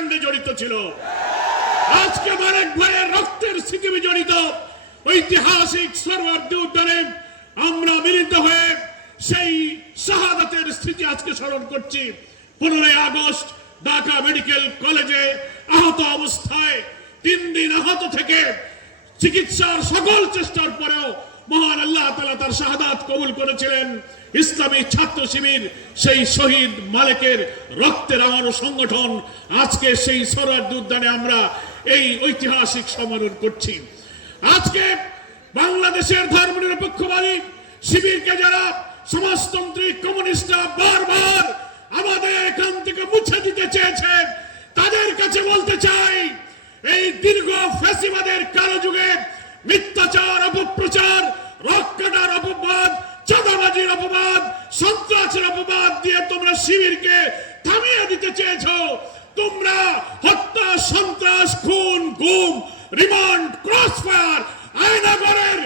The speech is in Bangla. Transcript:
হত্যাকাণ্ডে জড়িত ছিল। আজকে মানিক ভাইয়ের রক্তের স্মৃতি জড়িত ঐতিহাসিক সোহরাওয়ার্দী উদ্যানে আমরা মিলিত হয়ে সেই শাহাদাতের স্মৃতি আজকে স্মরণ করছি। 15 আগস্ট ঢাকা মেডিকেল কলেজে আহত অবস্থায় 3 দিন আহত থেকে চিকিৎসার সকল চেষ্টার পরেও মহান আল্লাহ তাআলা তার শাহাদাত কবুল করেছিলেন। ইসলামী ছাত্র শিবির সেই শহীদ মালেকের রক্তের আমারও সংগঠন আজকে সেই সোহরাওয়ার্দী উদ্যানে আমরা এই ঐতিহাসিক সমারোহ করছি। আজকে বাংলাদেশের ধর্মনিরপেক্ষবাদী শিবিরকে যারা সমাজতান্ত্রিক কমিউনিস্টরা বারবার আমাদের এখান থেকে মুছে দিতে চেয়েছে, তাদের কাছে বলতে চাই, এই দীর্ঘ ফ্যাসিবাদের কালো যুগে মিথ্যাচার, অপপ্রচার, রক্তকাটার অপবাদ, চাঁদাবাজির অপবাদ, সন্ত্রাসের অপবাদ দিয়ে তোমরা শিবিরকে থামিয়ে দিতে চেয়েছো। তোমরা হত্যা, সন্ত্রাস, খুন, গুম, রিমান্ড, ক্রসফায়ার, আয়নাগরের